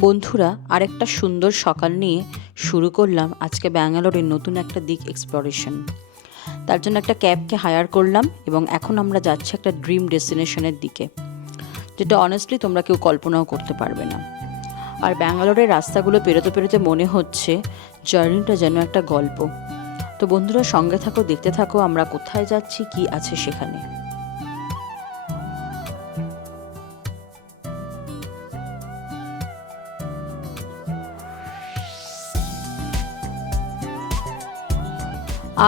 বন্ধুরা, আরেকটা সুন্দর সকাল নিয়ে শুরু করলাম আজকে ব্যাঙ্গালোরের নতুন একটা দিক এক্সপ্লোরেশন। তার জন্য একটা ক্যাবকে হায়ার করলাম এবং এখন আমরা যাচ্ছি একটা ড্রিম ডেস্টিনেশনের দিকে, যেটা অনেস্টলি তোমরা কেউ কল্পনাও করতে পারবে না। আর ব্যাঙ্গালোরের রাস্তাগুলো পেরোতে পেরোতে মনে হচ্ছে জার্নিটা যেন একটা গল্প। তো বন্ধুরা, সঙ্গে থাকো, দেখতে থাকো আমরা কোথায় যাচ্ছি, কি আছে সেখানে।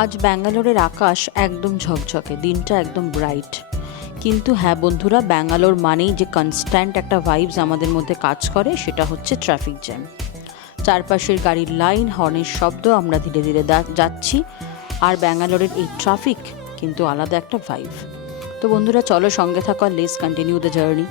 আজ ব্যাঙ্গালোরের আকাশ একদম ঝকঝকে, দিনটা একদম ব্রাইট। কিন্তু হ্যাঁ বন্ধুরা, ব্যাঙ্গালোর মানেই যে কনস্ট্যান্ট একটা ভাইবস আমাদের মধ্যে কাজ করে, সেটা হচ্ছে ট্রাফিক জ্যাম। চারপাশের গাড়ির লাইন, হর্নের শব্দ, আমরা ধীরে ধীরে যাচ্ছি। আর ব্যাঙ্গালোরের এই ট্রাফিক কিন্তু আলাদা একটা ভাইব। তো বন্ধুরা, চলো সঙ্গে থাকো আর লেটস কন্টিনিউ দ্য জার্নি।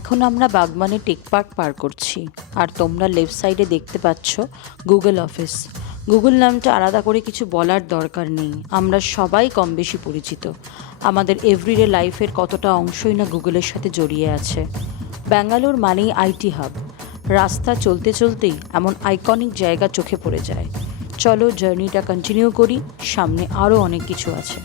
এখন আমরা বাগবানি টেক পার্ক পার করছি, আর তোমরা লেফট সাইডে দেখতে পাচ্ছ গুগল অফিস। গুগল নামটা আলাদা করে কিছু বলার দরকার নেই, আমরা সবাই কম বেশি পরিচিত। আমাদের এভরিডে লাইফের কতটা অংশই না গুগলের সাথে জড়িয়ে আছে। ব্যাঙ্গালোর মানেই আইটি হাব। রাস্তা চলতে চলতেই এমন আইকনিক জায়গা চোখে পড়ে যায়। চলো জার্নিটা কন্টিনিউ করি, সামনে আরও অনেক কিছু আছে।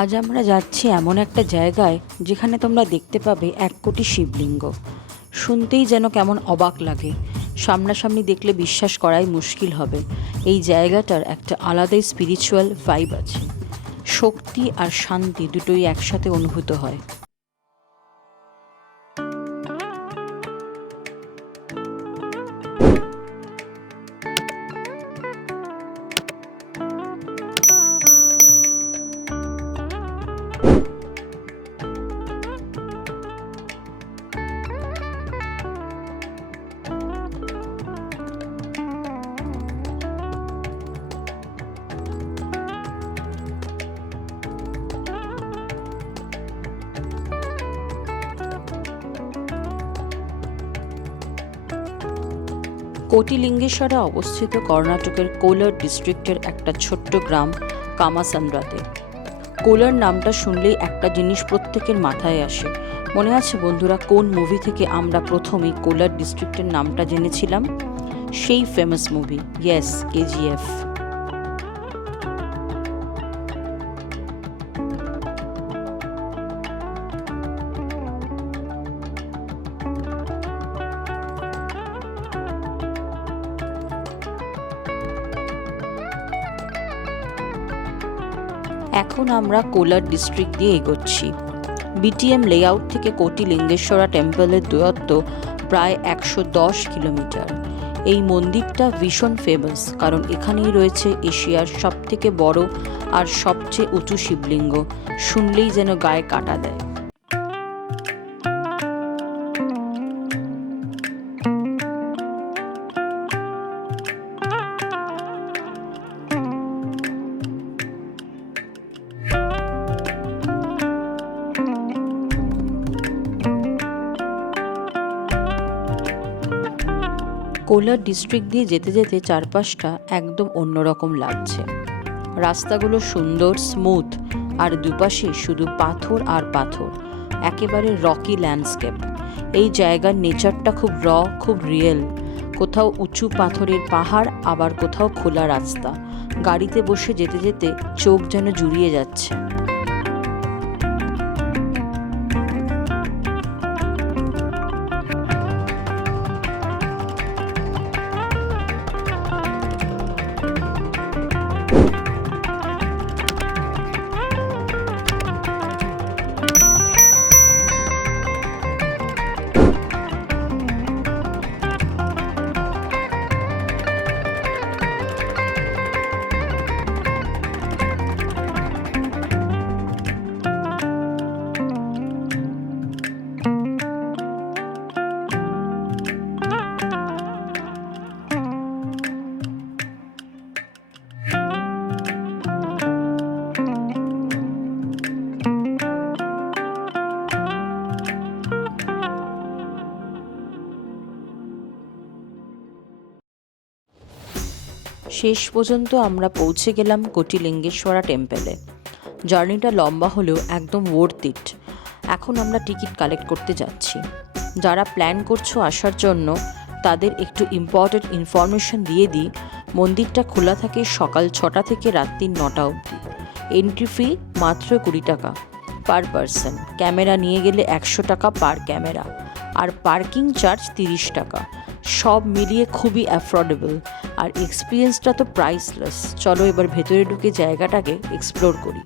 আজ আমরা যাচ্ছি এমন একটা জায়গায় যেখানে তোমরা দেখতে পাবে 1 কোটি শিবলিঙ্গ। শুনতেই যেন কেমন অবাক লাগে, সামনাসামনি দেখলে বিশ্বাস করাই মুশকিল হবে। এই জায়গাটার একটা আলাদাই স্পিরিচুয়াল ভাইব আছে। শক্তি আর শান্তি দুটোই একসাথে অনুভূত হয়। কোটিলিঙ্গেশ্বরে অবস্থিত কর্ণাটকের কোলার ডিস্ট্রিক্টের একটা ছোট্ট গ্রাম কামাসান্দ্রাতে। কোলার নামটা শুনলেই একটা জিনিস প্রত্যেকের মাথায় আসে। মনে আছে বন্ধুরা, কোন মুভি থেকে আমরা প্রথমেই কোলার ডিস্ট্রিক্টের নামটা জেনেছিলাম? সেই ফেমাস মুভি, ইয়েস, কেজিএফ। এখন আমরা কোলার ডিস্ট্রিক্ট দিয়ে এগোচ্ছি। বিটিএম লেআউট থেকে কোটিলিঙ্গেশ্বরা টেম্পলের দূরত্ব প্রায় 110 কিলোমিটার। এই মন্দিরটা ভীষণ ফেমাস, কারণ এখানেই রয়েছে এশিয়ার সবথেকে বড় আর সবচেয়ে উঁচু শিবলিঙ্গ। শুনলেই যেন গায়ে কাঁটা দেয়। কোলার ডিস্ট্রিক্ট দিয়ে যেতে যেতে চারপাশটা একদম অন্যরকম লাগছে। রাস্তাগুলো সুন্দর, স্মুথ, আর দুপাশে শুধু পাথর আর পাথর, একেবারে রকি ল্যান্ডস্কেপ। এই জায়গার নেচারটা খুব খুব রিয়েল। কোথাও উঁচু পাথরের পাহাড়, আবার কোথাও খোলা রাস্তা। গাড়িতে বসে যেতে যেতে চোখ যেন জুড়িয়ে যাচ্ছে। শেষ পর্যন্ত আমরা পৌঁছে গেলাম কোটিলিঙ্গেশ্বরা টেম্পেলে। জার্নিটা লম্বা হলেও একদম ওয়ার্থ ইট। এখন আমরা টিকিট কালেক্ট করতে যাচ্ছি। যারা প্ল্যান করছো আসার জন্য তাদের একটু ইম্পর্টেন্ট ইনফরমেশন দিয়ে দিই। মন্দিরটা খোলা থাকে সকাল 6টা থেকে রাত্রি 9টা অবধি। এন্ট্রি ফি মাত্র 20 টাকা পার পারসন। ক্যামেরা নিয়ে গেলে 100 টাকা পার ক্যামেরা, আর পার্কিং চার্জ 30 টাকা। সব মিলিয়ে খুবই অ্যাফোর্ডেবল, আর এক্সপিরিয়েন্সটা তো প্রাইসলেস। চলো এবার ভেতরে ঢুকে জায়গাটাকে এক্সপ্লোর করি।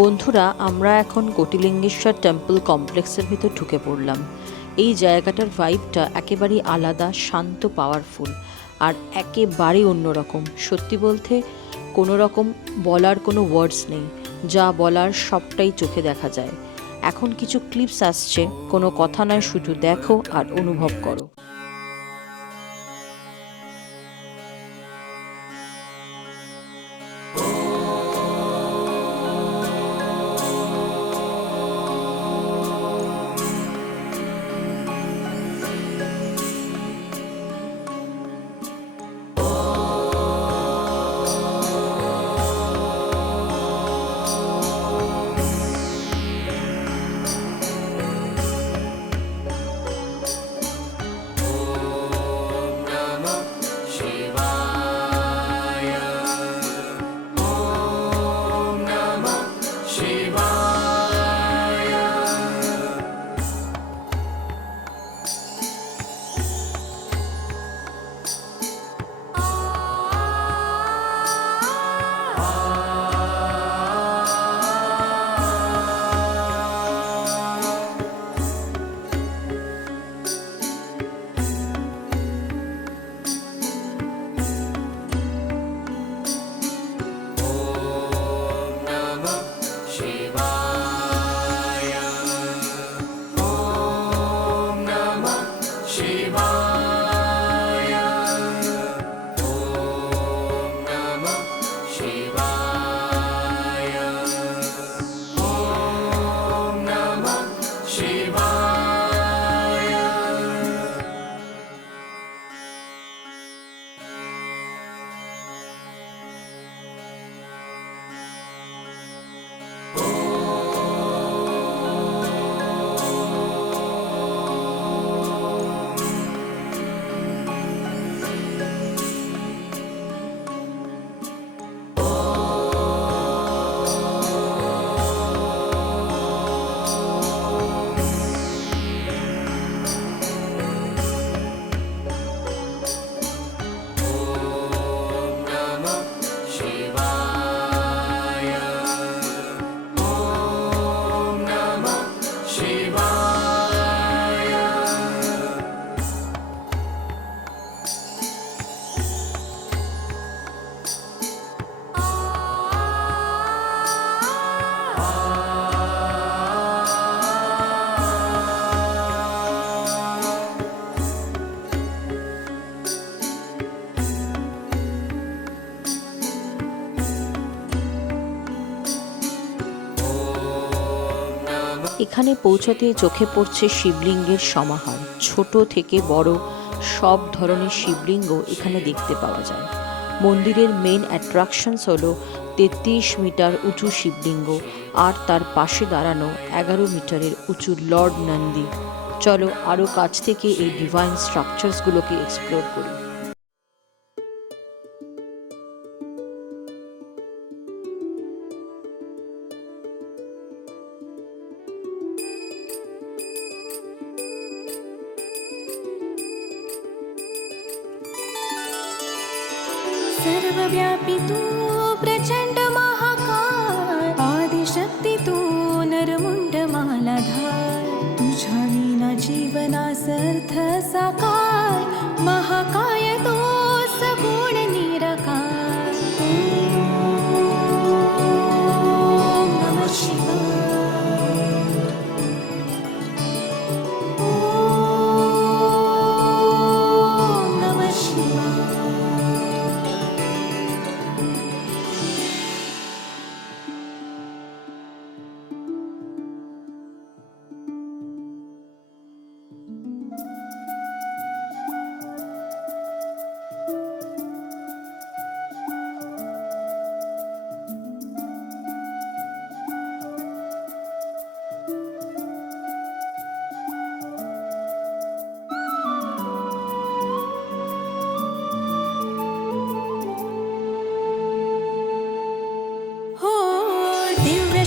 বন্ধুরা, আমরা এখন কোটিলিঙ্গেশ্বর টেম্পল কমপ্লেক্সের ভিতর ঢুকে পড়লাম। এই জায়গাটার ভাইবটা একেবারেই আলাদা, শান্ত, পাওয়ারফুল, আর একেবারেই অন্যরকম। সত্যি বলতে কোনো রকম বলার কোনো ওয়ার্ডস নেই। যা বলার সবটাই চোখে দেখা যায়। এখন কিছু ক্লিপস আসছে, কোনো কথা নয়, শুধু দেখো আর অনুভব করো। এখানে পৌঁছাতে চোখে পড়ছে শিবলিঙ্গের সমাহার। ছোট থেকে বড় সব ধরনের শিবলিঙ্গ এখানে দেখতে পাওয়া যায়। মন্দিরের মেন অ্যাট্রাকশনস হলো 33 মিটার উঁচু শিবলিঙ্গ আর তার পাশে দাঁড়ানো 11 মিটারের উঁচু লর্ড নন্দী। চলো আরও কাছ থেকে এই ডিভাইন স্ট্রাকচারসগুলোকে এক্সপ্লোর করি। सर्वव्यापी तू प्रचंड महाकाय, आदिशक्ती तू नरमुंड मालाधार, तुझ्या विना जीवनास अर्थ साकार, महाकाय तो सगुण निराकार. ओम नमः शिवाय. ओम नमः शिवाय.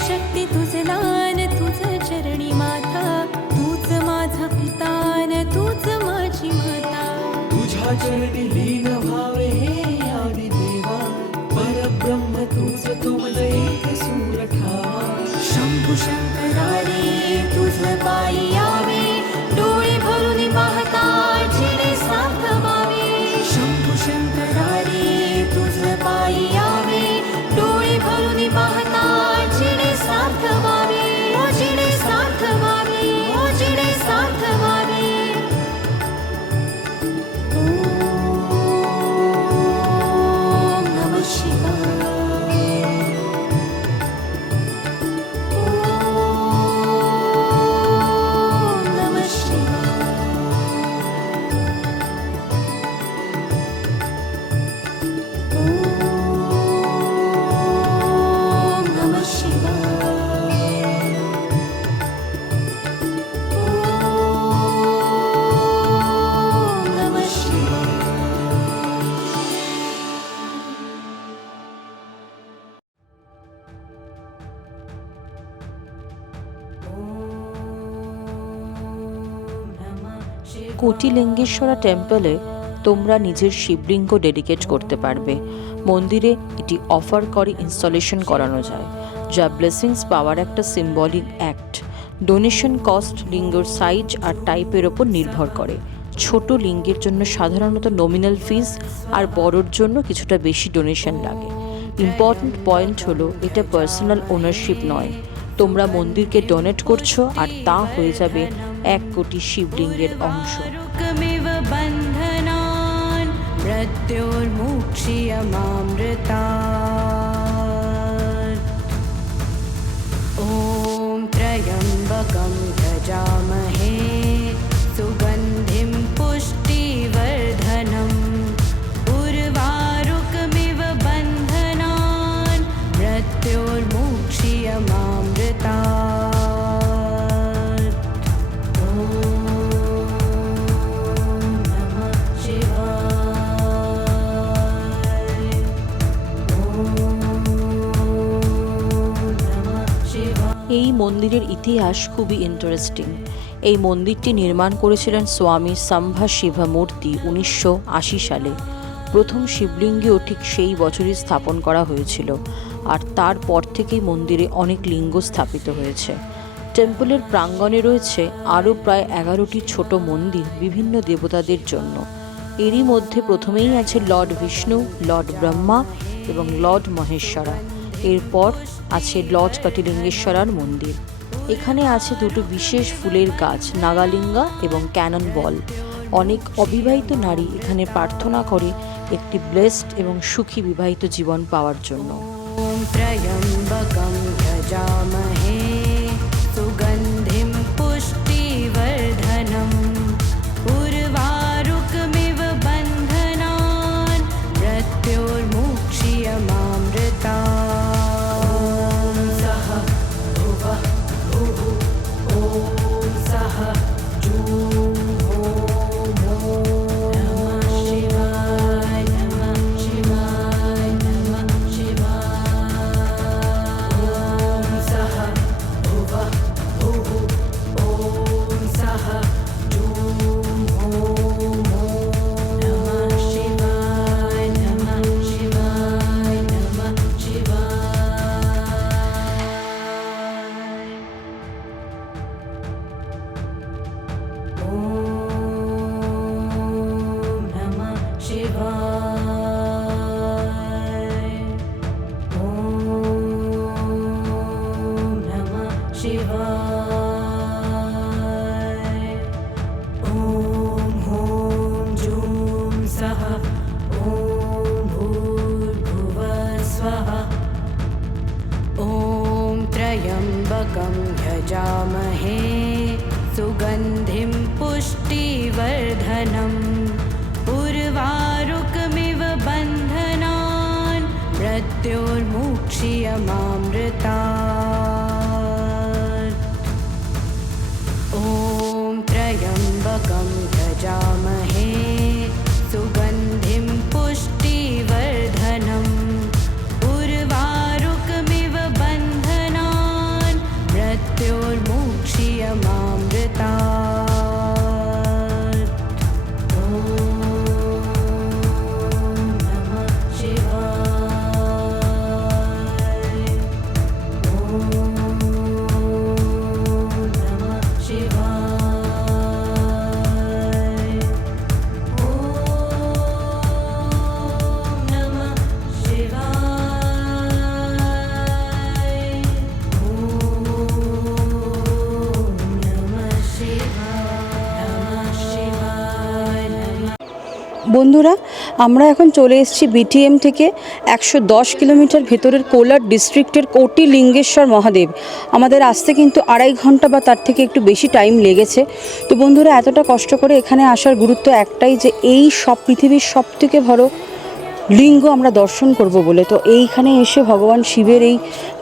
शक्ती तुझ दान, तुझ चरणी माता, तूच माझा पितान, तूच माझी माता. तुझ्या चरणी लीन भावे हे आदि देवा, परब्रह्म तुझ तुमज एक सूर ठावा. शंभू शंकरारे तुझ पायी यावे, डोळे भरून पाहता जिने साथ व्हावे. शंभू शंकरारे तुझ पायी यावे, डोळे भरून पाहता जिने साथ व्हावे. ओ जिने साथ व्हावे, ओ जिने साथ व्हावे. ओम नमः शिवाय. ओम नमः शिवाय. ओम नमः शिवाय. ओम नमः शिवाय. কোটিলিঙ্গেশ্বরা টেম্পলে তোমরা নিজের শিবলিঙ্গ ডেডিকেট করতে পারবে। মন্দিরে এটি অফার করে ইনস্টলেশন করানো যায়, যা ব্লেসিংস পাওয়ার একটা সিম্বলিক অ্যাক্ট। ডোনেশন কস্ট লিঙ্গর সাইজ আর টাইপের ওপর নির্ভর করে। ছোট লিঙ্গের জন্য সাধারণত নমিনাল ফিস আর বড়োর জন্য কিছুটা বেশি ডোনেশন লাগে। ইম্পর্ট্যান্ট পয়েন্ট হলো এটা পার্সোনাল ওনারশিপ নয়। তোমরা মন্দিরকে ডোনেট করছো আর তা হয়ে যাবে 1 কোটি শিবলিঙ্গের অংশ। रुकमिव बन्धनान् मृत्योर्मुक्ष्यमामृतात्. ॐ त्र्यम्बकं यजामहे सुगन्धिं पुष्टिवर्धनम्. उर्वारुकमिव बन्धनान् मृत्योर्मुक्ष्यमामृतात्. ॐ नमः शिवाय. ॐ नमः शिवाय. এই মন্দিরের ইতিহাস খুবই ইন্টারেস্টিং। এই মন্দিরটি নির্মাণ করেছিলেন স্বামী সাম্ভা শিভা মূর্তি 1980 সালে। প্রথম শিবলিঙ্গও ঠিক সেই বছরই স্থাপন করা হয়েছিল, আর তারপর থেকেই মন্দিরে অনেক লিঙ্গ স্থাপিত হয়েছে। টেম্পলের প্রাঙ্গণে রয়েছে আরও প্রায় 11টি ছোট মন্দির বিভিন্ন দেবতাদের জন্য। এরই মধ্যে প্রথমেই আছে লর্ড বিষ্ণু, লর্ড ব্রহ্মা এবং লর্ড মহেশ্বরা। এরপর আছে লর্ড কটিলিঙ্গেশ্বরার মন্দির। এখানে আছে দুটো বিশেষ ফুলের গাছ, নাগালিঙ্গা এবং ক্যানন বল। অনেক অবিবাহিত নারী এখানে প্রার্থনা করে একটি ব্লেসড এবং সুখী বিবাহিত জীবন পাওয়ার জন্য। ॐ त्र्यम्बकं यजामहे सुगन्धिं शिवाय ॐ ह्रूं जूं सः ॐ भूर्भुवः स्वः ॐ त्र्यम्बकं यजामहे सुगन्धिं पुष्टिवर्धनम् उर्वारुकमिव बन्धनान् मृत्योर्मुक्ष्यमामृतात् ॐ त्र्यम्बकं यजामहे सुगन्धिं पुष्टिवर्धनम् उर्वारुकमिव बन्धनान् मृत्योर्मुक्ष्यमामृतात् ॐ नमः शिवाय ॐ नमः शिवाय ॐ नमः शिवाय ॐ नमः शिवाय नमः বন্ধুরা, আমরা এখন চলে এসেছি বিটিএম থেকে 110 কিলোমিটার ভেতরের কোলার ডিস্ট্রিক্টের কোটি লিঙ্গেশ্বর মহাদেব। আমাদের আসতে কিন্তু 2.5 ঘন্টা বা তার থেকে একটু বেশি টাইম লেগেছে। তো বন্ধুরা, এতটা কষ্ট করে এখানে আসার গুরুত্ব একটাই, যে এই সব পৃথিবীর সবথেকে বড় লিঙ্গ আমরা দর্শন করব বলে। তো এইখানে এসে ভগবান শিবের এই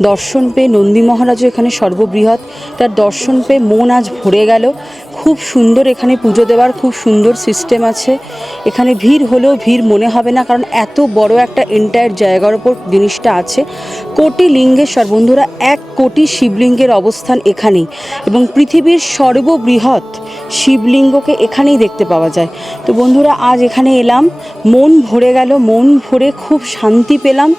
দর্শন পেয়ে, নন্দী মহারাজও এখানে সর্ববৃহৎ, তার দর্শন পেয়ে মন আজ ভরে গেল। খুব সুন্দর এখানে পুজো দেওয়ার খুব সুন্দর সিস্টেম আছে। এখানে ভিড় হলেও ভিড় মনে হবে না, কারণ এত বড় একটা এন্টায়ার জায়গার ওপর জিনিসটা আছে। কোটি লিঙ্গেশ্বর বন্ধুরা, 1 কোটি শিবলিঙ্গের অবস্থান এখানেই, এবং পৃথিবীর সর্ববৃহৎ শিবলিঙ্গকে এখানেই দেখতে পাওয়া যায়। তো বন্ধুরা, আজ এখানে এলাম, মন ভরে গেল, মন ভরে খুব শান্তি পেলাম,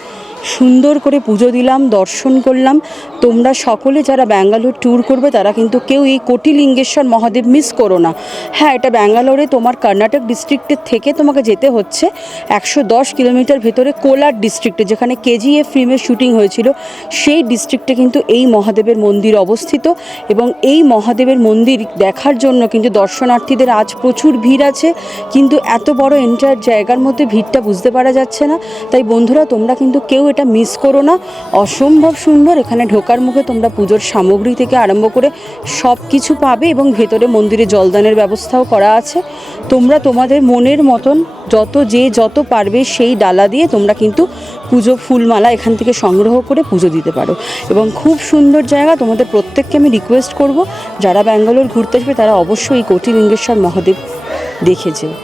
সুন্দর করে পুজো দিলাম, দর্শন করলাম। তোমরা সকলে যারা ব্যাঙ্গালোর ট্যুর করবে তারা কিন্তু কেউ এই কোটি লিঙ্গেশ্বর মহাদেব মিস করো না। হ্যাঁ, এটা ব্যাঙ্গালোরে তোমার কর্ণাটক ডিস্ট্রিক্টের থেকে তোমাকে যেতে হচ্ছে 110 কিলোমিটার ভেতরে কোলার ডিস্ট্রিক্টে, যেখানে কেজিএফ ফিল্মের শুটিং হয়েছিল, সেই ডিস্ট্রিক্টে কিন্তু এই মহাদেবের মন্দির অবস্থিত। এবং এই মহাদেবের মন্দির দেখার জন্য কিন্তু দর্শনার্থীদের আজ প্রচুর ভিড় আছে, কিন্তু এত বড় এন্টায়ার জায়গার মধ্যে ভিড়টা বুঝতে পারা যাচ্ছে না। তাই বন্ধুরা, তোমরা কিন্তু কেউ এটা মিস করো না। অসম্ভব সুন্দর। এখানে ঢোকার মুখে তোমরা পুজোর সামগ্রী থেকে আরম্ভ করে সব কিছু পাবে, এবং ভেতরে মন্দিরে জলদানের ব্যবস্থাও করা আছে। তোমরা তোমাদের মনের মতন যত পারবে সেই ডালা দিয়ে তোমরা কিন্তু পুজো ফুলমালা এখান থেকে সংগ্রহ করে পুজো দিতে পারো। এবং খুব সুন্দর জায়গা। তোমাদের প্রত্যেককে আমি রিকোয়েস্ট করব, যারা ব্যাঙ্গালোর ঘুরতে আসবে তারা অবশ্যই এই কোটি লিঙ্গেশ্বর মহাদেব দেখে যেও।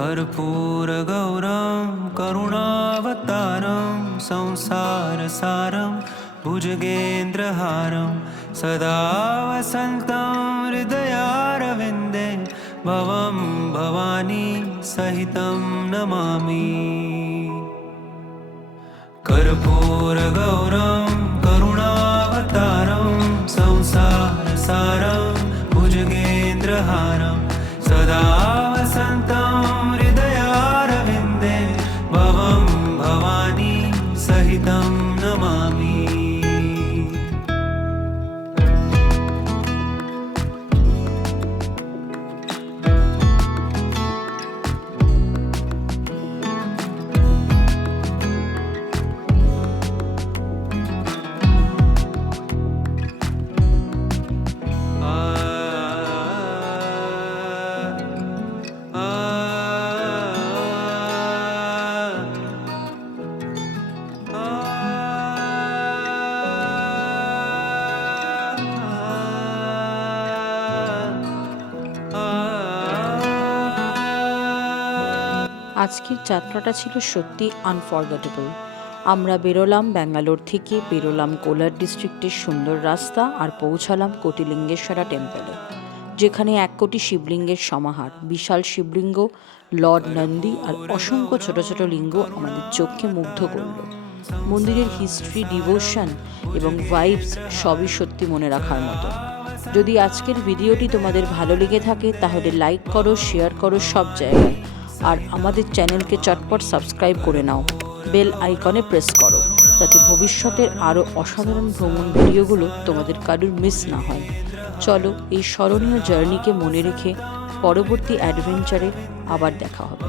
कर्पूरगौरं करुणावतारं संसारसारं भुजगेन्द्रहारं सदा वसन्तं हृदयारविन्दे भवं भवानी सहितं नमामि। कर्पूरगौरं करुणावतारं संसारसारं भुजगेन्द्रहारं सदा वसन्तं हृदयारविन्दे भवं भवानी सहितं नमामि। আজকের যাত্রাটা ছিল সত্যি আনফরগেটেবল। আমরা বেরোলাম ব্যাঙ্গালোর থেকে, বেরোলাম কোলার ডিস্ট্রিক্টের সুন্দর রাস্তা, আর পৌঁছালাম কোটিলিঙ্গেশ্বরা টেম্পলে, যেখানে 1 কোটি শিবলিঙ্গের সমাহার। বিশাল শিবলিঙ্গ, লর্ড নন্দী আর অসংখ্য ছোট ছোট লিঙ্গ আমাদের চোখকে মুগ্ধ করল। মন্দিরের হিস্ট্রি, ডিভোশন এবং ভাইবস সবই সত্যি মনে রাখার মতো। যদি আজকের ভিডিওটি তোমাদের ভালো লেগে থাকে তাহলে লাইক করো, শেয়ার করো সব জায়গায়, আর আমাদের চ্যানেলকে চটপট সাবস্ক্রাইব করে নাও, বেল আইকনে প্রেস করো, যাতে ভবিষ্যতের আরও অসাধারণ ভ্রমণ ভিডিওগুলো তোমাদের কারুর মিস না হয়। চলো এই স্মরণীয় জার্নিকে মনে রেখে পরবর্তী অ্যাডভেঞ্চারে আবার দেখা হবে।